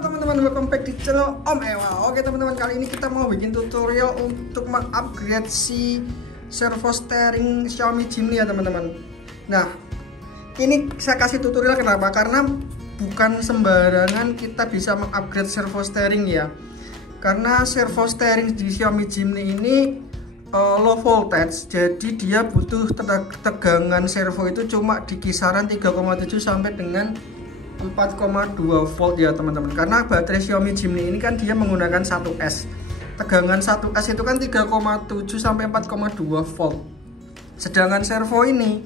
teman-teman, welcome back di channel Om Ewa. Oke teman-teman, kali ini kita mau bikin tutorial untuk mengupgrade si servo steering Xiaomi Jimny ya teman-teman. Nah, ini saya kasih tutorial kenapa? Karena bukan sembarangan kita bisa mengupgrade servo steering ya. Karena servo steering di Xiaomi Jimny ini low voltage, jadi dia butuh tegangan servo itu cuma di kisaran 3,7 sampai dengan 4,2 volt ya teman-teman. Karena baterai Xiaomi Jimny ini kan dia menggunakan 1S. Tegangan 1S itu kan 3,7 sampai 4,2 volt. Sedangkan servo ini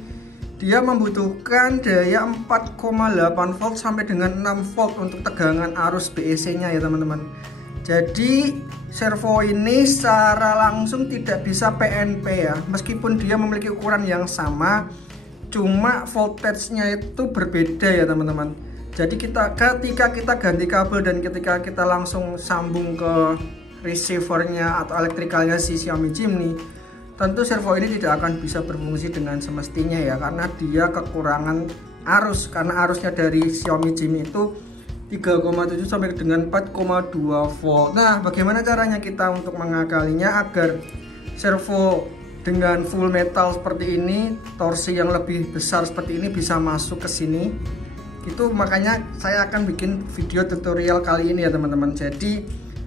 dia membutuhkan daya 4,8 volt sampai dengan 6 volt untuk tegangan arus BEC-nya ya teman-teman. Jadi servo ini secara langsung tidak bisa PNP ya, meskipun dia memiliki ukuran yang sama, cuma voltage-nya itu berbeda ya teman-teman. Jadi ketika kita ganti kabel dan ketika kita langsung sambung ke receivernya atau elektrikalnya si Xiaomi Jimny, tentu servo ini tidak akan bisa berfungsi dengan semestinya ya, karena dia kekurangan arus. Karena arusnya dari Xiaomi Jimny itu 3,7 sampai dengan 4,2 volt. Nah, bagaimana caranya kita untuk mengakalinya agar servo dengan full metal seperti ini, torsi yang lebih besar seperti ini bisa masuk ke sini? Itu makanya saya akan bikin video tutorial kali ini ya teman-teman. Jadi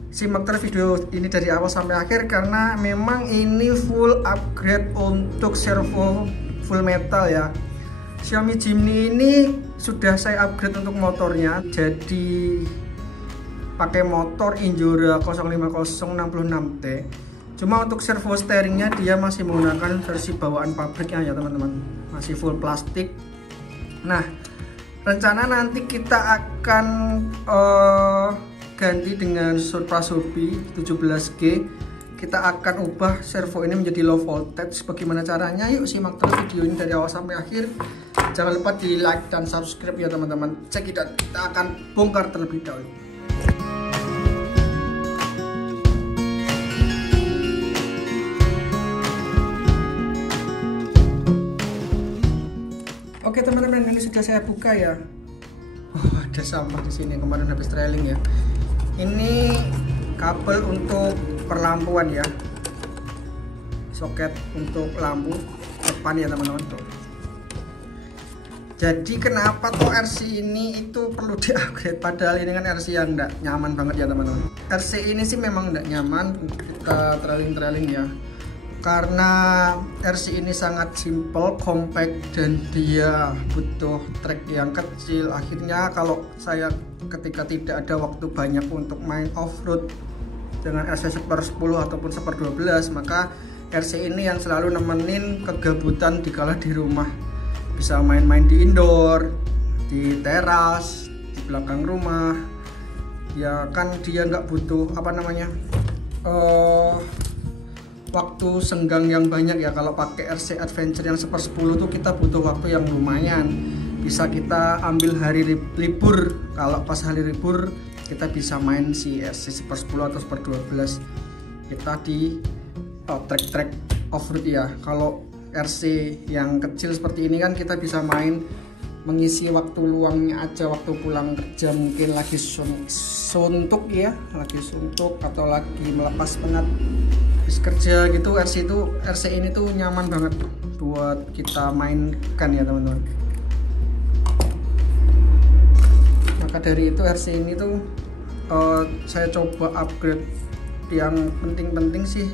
simak terus video ini dari awal sampai akhir, karena memang ini full upgrade untuk servo full metal ya. Xiaomi Jimny ini sudah saya upgrade untuk motornya, jadi pakai motor Injora 05066T. Cuma untuk servo steeringnya dia masih menggunakan versi bawaan pabriknya ya teman-teman, masih full plastik. Nah, rencana nanti kita akan ganti dengan Supra Shopee 17G. Kita akan ubah servo ini menjadi low voltage. Bagaimana caranya? Yuk simak terus video ini dari awal sampai akhir. Jangan lupa di like dan subscribe ya teman-teman. Kita akan bongkar terlebih dahulu. Oke teman-teman, ini sudah saya buka ya. Oh, ada sampah di sini kemarin habis trailing ya. Ini kabel untuk perlampuan ya, soket untuk lampu depan ya teman-teman. Jadi kenapa tuh RC ini itu perlu di-upgrade, padahal ini kan RC yang enggak nyaman banget ya teman-teman. RC ini sih memang enggak nyaman kita trailing ya, karena RC ini sangat simple, compact, dan dia butuh trek yang kecil. Akhirnya kalau saya ketika tidak ada waktu banyak untuk main off-road dengan RC Super 10 ataupun Super 12, maka RC ini yang selalu nemenin kegabutan dikala di rumah. Bisa main-main di indoor, di teras, di belakang rumah. Ya kan dia nggak butuh waktu senggang yang banyak ya. Kalau pakai RC Adventure yang Super 10 tuh kita butuh waktu yang lumayan. Bisa kita ambil hari libur. Kalau pas hari libur kita bisa main si RC Super 10 atau Super 12. Kita di trek-trek off-road ya. Kalau RC yang kecil seperti ini kan kita bisa main mengisi waktu luangnya aja, waktu pulang kerja mungkin lagi suntuk ya, lagi suntuk atau lagi melepas penat habis kerja gitu. RC ini tuh nyaman banget buat kita mainkan ya teman-teman. Maka dari itu RC ini tuh saya coba upgrade. Yang penting-penting sih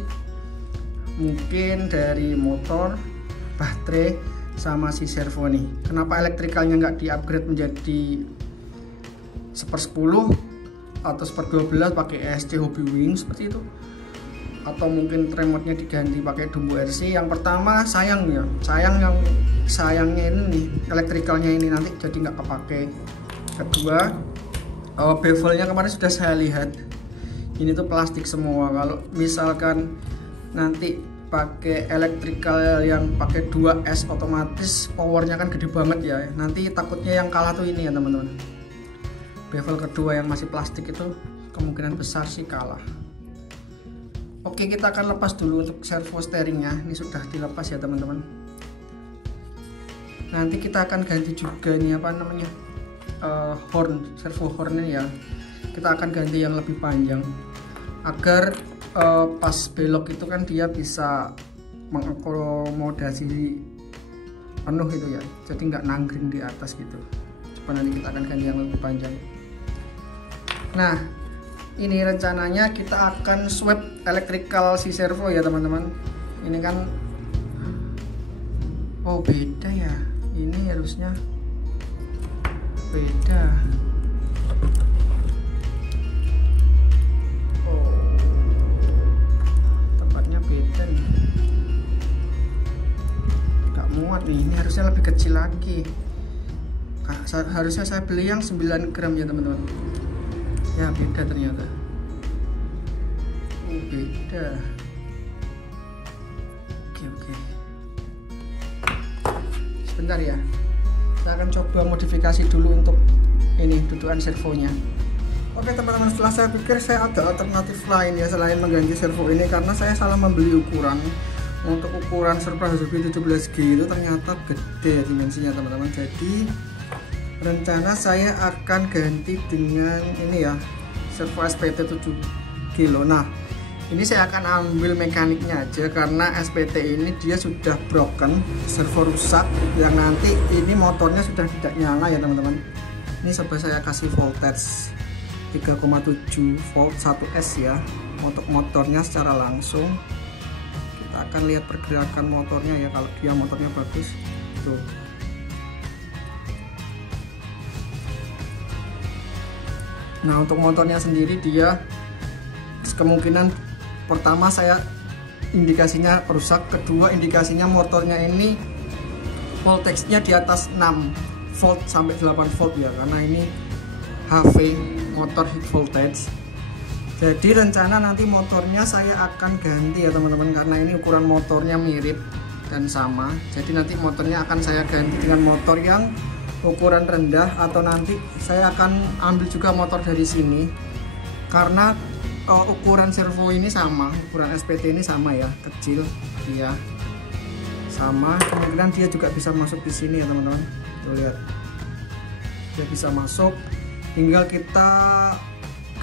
mungkin dari motor, baterai, sama si servo nih. Kenapa elektrikalnya nggak di-upgrade menjadi Super 10 atau Super 12 pakai ESC Hobby Wing seperti itu, atau mungkin remote-nya diganti pakai Dumbo RC? Yang pertama sayangnya ini nih, elektrikalnya ini nanti jadi nggak kepake. Kedua, bevelnya kemarin sudah saya lihat, ini tuh plastik semua. Kalau misalkan nanti pakai elektrikal yang pakai 2S otomatis powernya kan gede banget ya. Nanti takutnya yang kalah tuh ini ya teman-teman. Bevel kedua yang masih plastik itu kemungkinan besar sih kalah. Oke, kita akan lepas dulu untuk servo steeringnya. Ini sudah dilepas ya teman-teman. Nanti kita akan ganti juga nih servo horn ya. kita akan ganti yang lebih panjang agar pas belok itu kan dia bisa mengakomodasi penuh itu ya, jadi nggak nanggring di atas gitu. Coba nanti kita akan ganti yang lebih panjang. Nah, ini rencananya kita akan swap electrical si servo ya teman-teman. Ini kan oh beda ya, ini harusnya beda. Oh, tempatnya beda nih, gak muat nih. Ini harusnya lebih kecil lagi. Harusnya saya beli yang 9 gram ya teman-teman. Ya beda ternyata. Oh beda. Oke. Sebentar ya, saya akan coba modifikasi dulu untuk ini dudukan servonya. Oke teman-teman, setelah saya pikir saya ada alternatif lain ya selain mengganti servo ini, karena saya salah membeli ukuran. Untuk ukuran Surface Hobby 17G itu ternyata gede dimensinya teman-teman. Jadi rencana saya akan ganti dengan ini ya, servo SPT 7 kilo. Nah, ini saya akan ambil mekaniknya aja karena SPT ini dia sudah broken, servo rusak, yang nanti ini motornya sudah tidak nyala ya teman-teman. Ini coba saya kasih voltage 3,7 volt 1S ya untuk motornya secara langsung. Kita akan lihat pergerakan motornya ya, kalau dia motornya bagus tuh. Nah, untuk motornya sendiri dia kemungkinan pertama saya indikasinya rusak, kedua indikasinya motornya ini voltage-nya di atas 6 volt sampai 8 volt ya, karena ini HV motor high voltage. Jadi rencana nanti motornya saya akan ganti ya teman-teman, karena ini ukuran motornya mirip dan sama. Jadi nanti motornya akan saya ganti dengan motor yang ukuran rendah, atau nanti saya akan ambil juga motor dari sini karena ukuran servo ini sama, ukuran SPT ini sama ya, kecil dia sama. Kemungkinan dia juga bisa masuk di sini ya teman-teman. Tuh lihat, dia bisa masuk. Tinggal kita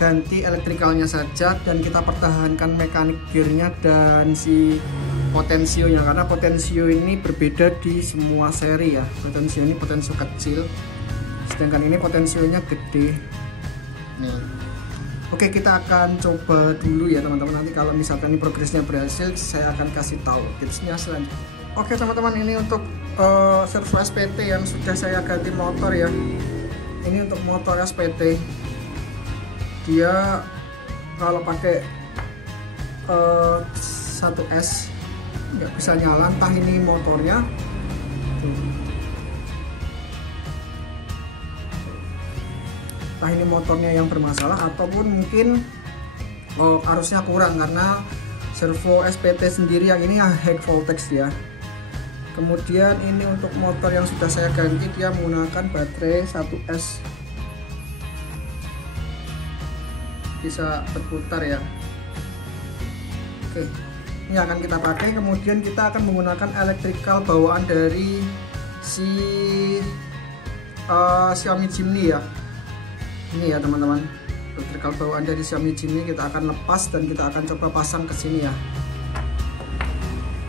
ganti elektrikalnya saja dan kita pertahankan mekanik gearnya dan si potensionya, karena potensio ini berbeda di semua seri ya. Potensio ini potensio kecil, sedangkan ini potensionya gede nih. Oke, kita akan coba dulu ya teman-teman. Nanti kalau misalkan ini progresnya berhasil, saya akan kasih tahu tipsnya selanjutnya. Oke teman-teman, ini untuk servo SPT yang sudah saya ganti motor ya. Ini untuk motor SPT, dia kalau pakai 1S nggak bisa nyala, entah ini motornya entah ini motornya yang bermasalah, ataupun mungkin arusnya kurang, karena servo SPT sendiri yang ini high voltage ya. Kemudian ini untuk motor yang sudah saya ganti, dia menggunakan baterai 1S, bisa berputar ya. Oke, ini akan kita pakai. Kemudian kita akan menggunakan electrical bawaan dari si Xiaomi Jimny ya. Ini ya teman-teman, electrical bawaan dari Xiaomi Jimny kita akan lepas dan kita akan coba pasang ke sini ya.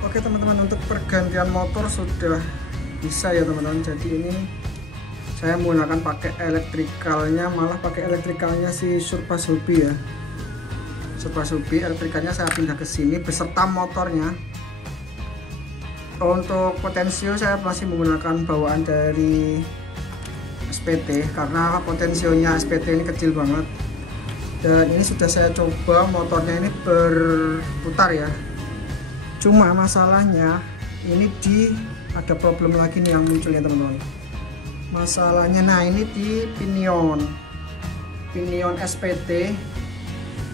Oke teman-teman, untuk pergantian motor sudah bisa ya teman-teman. Jadi ini saya menggunakan pakai elektrikalnya, malah pakai elektrikalnya si Surface Hobby ya. Surface Hobby, elektrikalnya saya pindah ke sini beserta motornya. Untuk potensio saya masih menggunakan bawaan dari SPT karena potensionya SPT ini kecil banget. Dan ini sudah saya coba, motornya ini berputar ya. Cuma masalahnya ini ada problem lagi nih yang muncul ya teman-teman. Masalahnya, nah ini di pinion SPT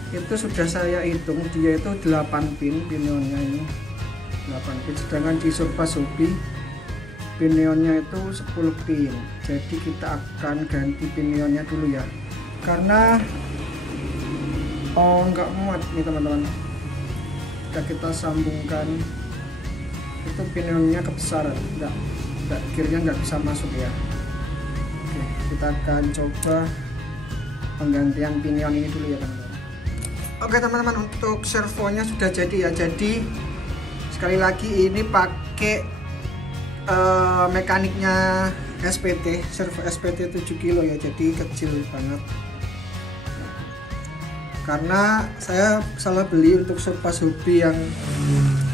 itu sudah saya hitung, dia itu 8 pin pinionnya, ini 8 pin, sedangkan di Surface Hobby pinionnya itu 10 pin. Jadi kita akan ganti pinionnya dulu ya, karena nggak muat nih teman-teman. Jika kita sambungkan itu pinionnya kebesaran, gearnya nggak bisa masuk ya. Oke, kita akan coba penggantian pinion ini dulu ya teman-teman. Oke teman-teman, untuk servonya sudah jadi ya. Jadi sekali lagi ini pakai mekaniknya SPT, servo SPT 7 kilo ya, jadi kecil banget. Karena saya salah beli untuk Surface Hobby yang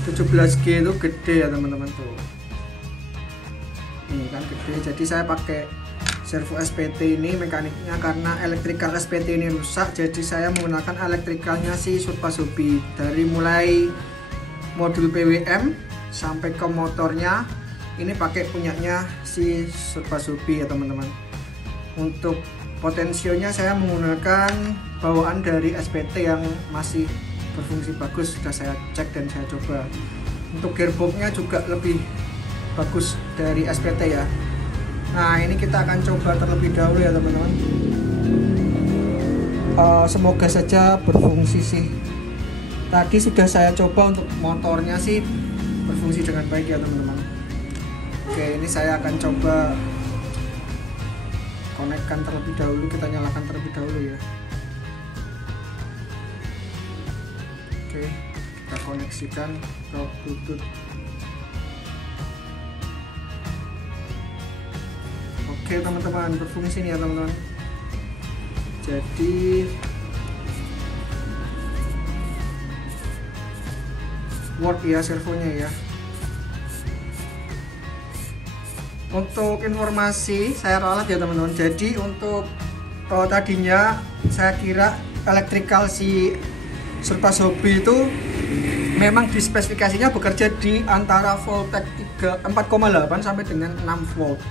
17G itu gede ya teman-teman tuh. Ini kan gede, jadi saya pakai servo SPT ini mekaniknya karena elektrikal SPT ini rusak, jadi saya menggunakan elektrikalnya si Surface Hobby. Dari mulai modul PWM sampai ke motornya ini pakai punyanya si Surface Hobby ya teman-teman. Untuk potensionya saya menggunakan bawaan dari SPT yang masih berfungsi bagus, sudah saya cek dan saya coba. Untuk gearboxnya juga lebih bagus dari SPT ya. Nah ini kita akan coba terlebih dahulu ya teman-teman. Semoga saja berfungsi sih. Tadi sudah saya coba untuk motornya sih berfungsi dengan baik ya teman-teman. Oke, ini saya akan coba konekkan terlebih dahulu, kita nyalakan terlebih dahulu ya. Oke, kita koneksikan ke Bluetooth. Oke teman-teman, berfungsi nih ya teman-teman. Jadi work ya servonya ya. Untuk informasi saya ralat ya teman-teman. Jadi untuk tadinya saya kira elektrikal si Surface Hobby itu memang di spesifikasinya bekerja di antara voltage 4,8 sampai dengan 6 volt.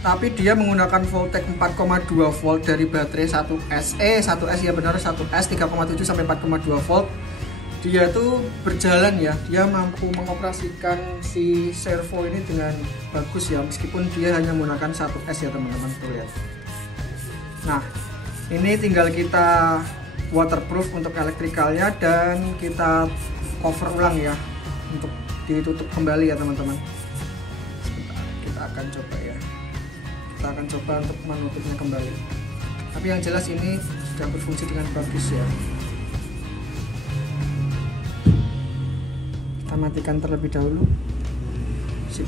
Tapi dia menggunakan voltage 4,2 volt dari baterai 1S. 1S ya benar, 1S 3,7 sampai 4,2 volt. Dia tuh berjalan ya, dia mampu mengoperasikan si servo ini dengan bagus ya, meskipun dia hanya menggunakan 1S ya teman-teman, tuh lihat. Nah ini tinggal kita waterproof untuk elektrikalnya dan kita cover ulang ya, untuk ditutup kembali ya teman-teman. Sebentar, kita akan coba ya, kita akan coba untuk menutupnya kembali. Tapi yang jelas ini sudah berfungsi dengan bagus ya. Matikan terlebih dahulu. Sip.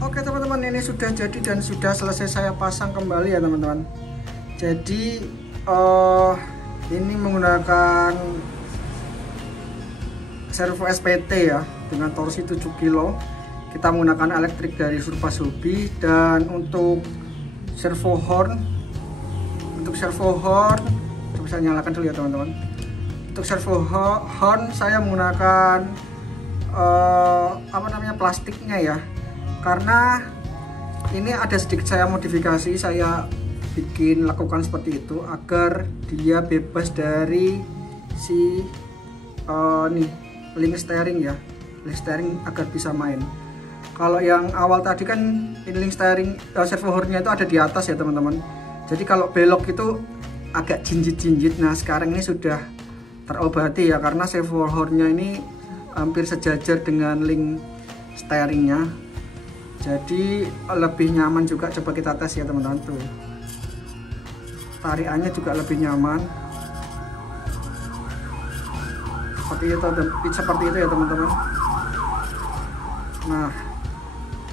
Oke teman-teman, ini sudah jadi dan sudah selesai saya pasang kembali ya teman-teman. Jadi ini menggunakan servo SPT ya dengan torsi 7 kilo. Kita menggunakan elektrik dari Surface Hobby. Dan untuk servo horn, coba saya nyalakan dulu ya teman-teman. Untuk servo horn saya menggunakan plastiknya ya, karena ini ada sedikit saya modifikasi, saya lakukan seperti itu agar dia bebas dari si link steering ya, link steering agar bisa main. Kalau yang awal tadi kan link steering servo hornnya itu ada di atas ya teman-teman, jadi kalau belok itu agak jinjit-jinjit. Nah sekarang ini sudah terobati ya, karena servo hornnya ini hampir sejajar dengan link steeringnya, jadi lebih nyaman juga. Coba kita tes ya teman-teman, tuh tarikannya juga lebih nyaman seperti itu ya teman-teman. Nah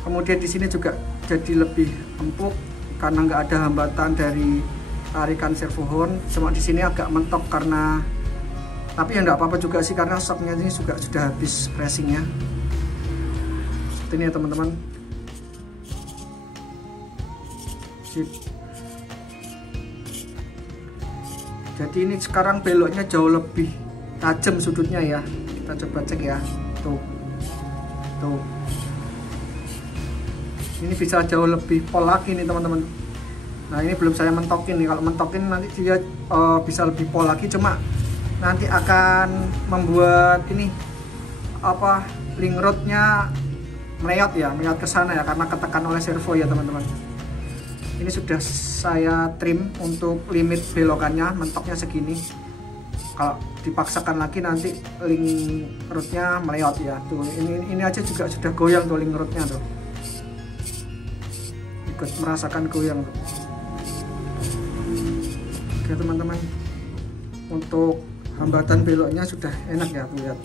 kemudian di sini juga jadi lebih empuk karena nggak ada hambatan dari tarikan servo horn. Cuma di sini agak mentok karena, tapi ya nggak apa-apa juga sih, karena shocknya ini juga sudah habis racingnya. Seperti ini ya teman-teman. Sip. Jadi ini sekarang beloknya jauh lebih tajam sudutnya ya. Kita coba cek ya. Tuh. Ini bisa jauh lebih pol lagi nih teman-teman. Nah ini belum saya mentokin nih. Kalau mentokin nanti dia bisa lebih pol lagi. Cuma nanti akan membuat ini link rodnya meleot ya, meleot ke sana ya, karena ketekan oleh servo ya teman-teman. Ini sudah saya trim untuk limit belokannya, mentoknya segini. Kalau dipaksakan lagi nanti link rodnya meleot ya. Tuh ini aja juga sudah goyang tuh link rodnya tuh, ikut merasakan goyang tuh. Oke teman-teman, untuk hambatan beloknya sudah enak ya, tuh lihat,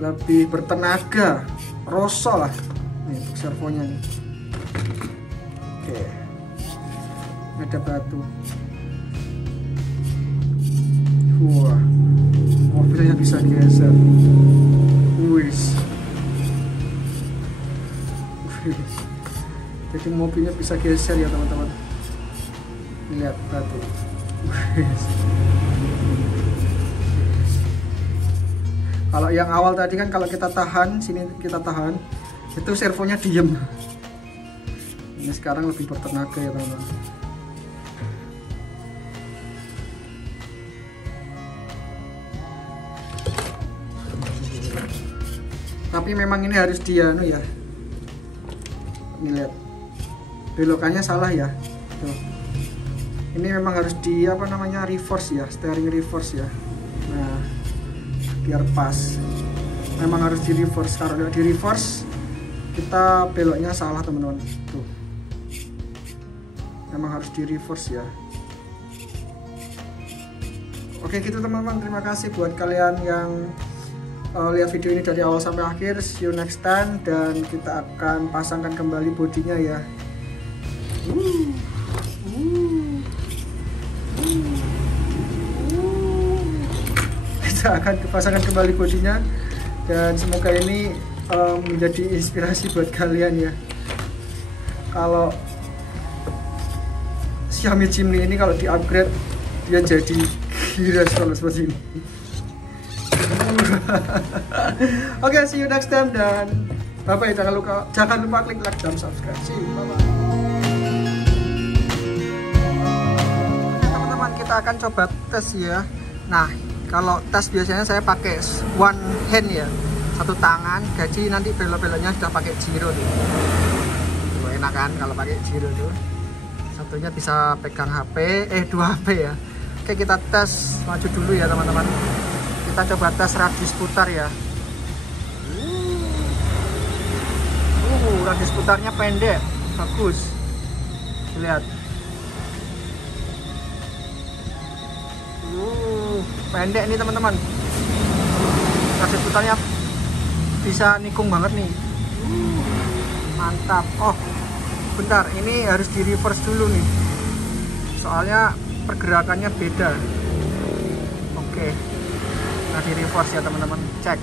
lebih bertenaga, rosol lah nih untuk servonya nih. Oke, ini ada batu. Wah, mobilnya bisa geser. Wis, jadi mobilnya bisa geser ya teman-teman. Lihat batu. Kalau yang awal tadi kan kalau kita tahan, sini kita tahan, itu servonya diem. Ini sekarang lebih bertenaga ya teman-teman. Tapi memang ini harus dia ya. Ini lihat, belokannya salah ya. Tuh. Ini memang harus di reverse ya, steering reverse ya. Nah, biar pas. Memang harus di reverse. Kalau di reverse kita beloknya salah teman-teman. Tuh. Memang harus di reverse ya. Oke gitu teman-teman, terima kasih buat kalian yang lihat video ini dari awal sampai akhir. See you next time, dan kita akan pasangkan kembali bodinya ya. Kita akan pasangkan kembali bodinya, dan semoga ini menjadi inspirasi buat kalian ya. Kalau Xiaomi Jimny ini kalau di upgrade dia jadi gila kalau seperti ini. Oke, see you next time, dan bye bye. Jangan lupa klik like dan subscribe. See you, bye bye. Teman-teman, kita akan coba tes ya. Nah, kalau tes biasanya saya pakai one hand ya, satu tangan. Jadi nanti belok-beloknya sudah pakai giro nih. Tuh, enak kan kalau pakai giro tuh. Satunya bisa pegang HP, 2 HP ya. Oke, kita tes, maju dulu ya teman-teman. Kita coba tes radius putar ya. Radius putarnya pendek, bagus. Lihat. Pendek nih teman-teman. Radius putarnya bisa nikung banget nih. Mantap. Oh, bentar, ini harus di reverse dulu nih. Soalnya pergerakannya beda. Oke. Nah, di reverse ya teman-teman, cek.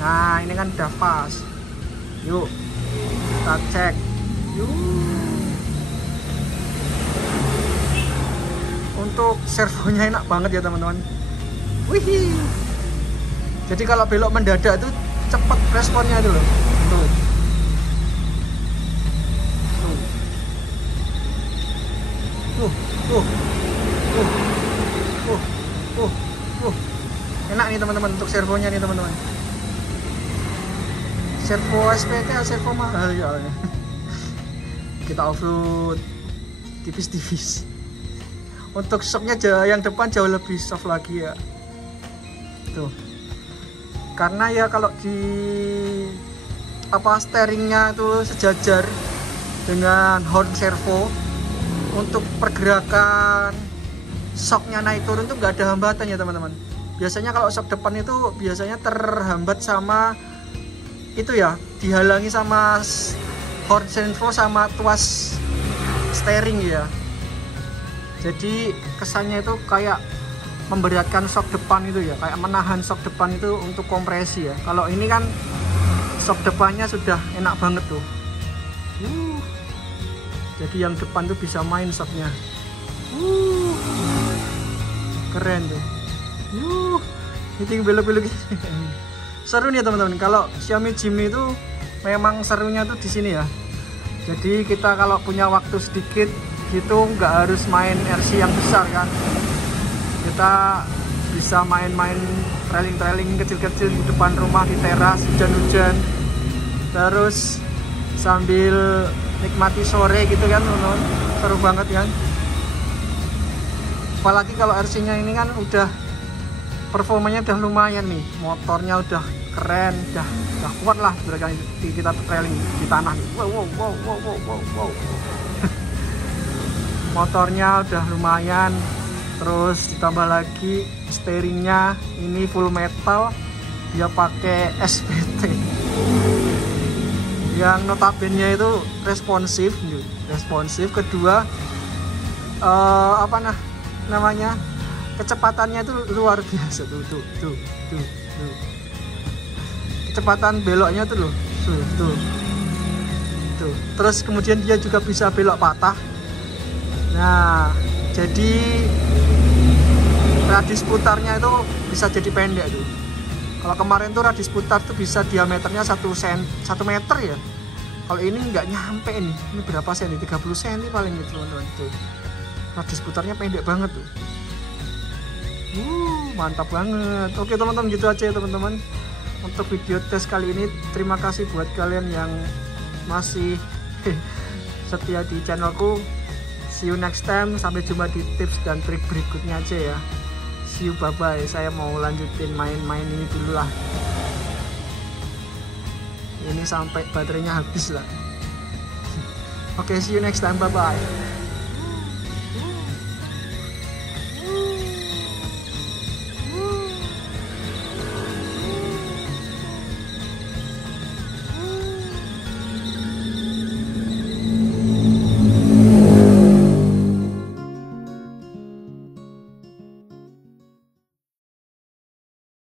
Nah, ini kan udah pas. Yuk kita cek. Yuk. Untuk servonya enak banget ya teman-teman. Wih. Jadi kalau belok mendadak itu cepet responnya itu loh. Tuh. Enak nih teman-teman untuk servonya nih teman-teman. Servo SPT, servo mahal ya. Kita offroad tipis-tipis. Untuk shocknya yang depan jauh lebih soft lagi ya. Tuh. Karena ya kalau di steeringnya itu sejajar dengan horn servo, untuk pergerakan shocknya naik turun tuh nggak ada hambatan ya teman-teman. Biasanya kalau shock depan itu biasanya terhambat sama itu ya, dihalangi sama horn servo sama tuas steering ya. Jadi kesannya itu kayak memberatkan shock depan itu ya, kayak menahan shock depan itu untuk kompresi ya. Kalau ini kan shock depannya sudah enak banget tuh. Jadi yang depan tuh bisa main shocknya. Keren tuh. Ini belok-belok gitu. Seru nih teman-teman. Kalau Xiaomi Jimny itu memang serunya tuh di sini ya. Jadi kita kalau punya waktu sedikit gitu, nggak harus main RC yang besar kan. Kita bisa main-main trailing-trailing kecil-kecil di depan rumah, di teras, hujan-hujan. Terus sambil nikmati sore gitu kan teman-teman. Seru banget kan. Apalagi kalau RC-nya ini kan udah performanya udah lumayan nih, motornya udah keren, udah kuat lah kita trailing di tanah. Wow. motornya udah lumayan, terus ditambah lagi steeringnya ini full metal, dia pakai SPT yang notabene itu responsif. Kedua namanya kecepatannya itu luar biasa tuh. Kecepatan beloknya tuh loh, tuh. Terus kemudian dia juga bisa belok patah. Nah, jadi radius putarnya itu bisa jadi pendek tuh. Kalau kemarin tuh radius putar tuh bisa diameternya 1 meter ya. Kalau ini nggak nyampe nih. Ini berapa senti? 30 cm paling gitu teman-teman. Tuh. Radius putarnya pendek banget tuh. Mantap banget. Oke teman-teman, gitu aja ya teman-teman untuk video tes kali ini. Terima kasih buat kalian yang masih setia di channelku. See you next time. Sampai jumpa di tips dan trik berikutnya aja ya. See you, bye bye. Saya mau lanjutin main-main ini dulu lah. Ini sampai baterainya habis lah. Oke, see you next time. Bye bye.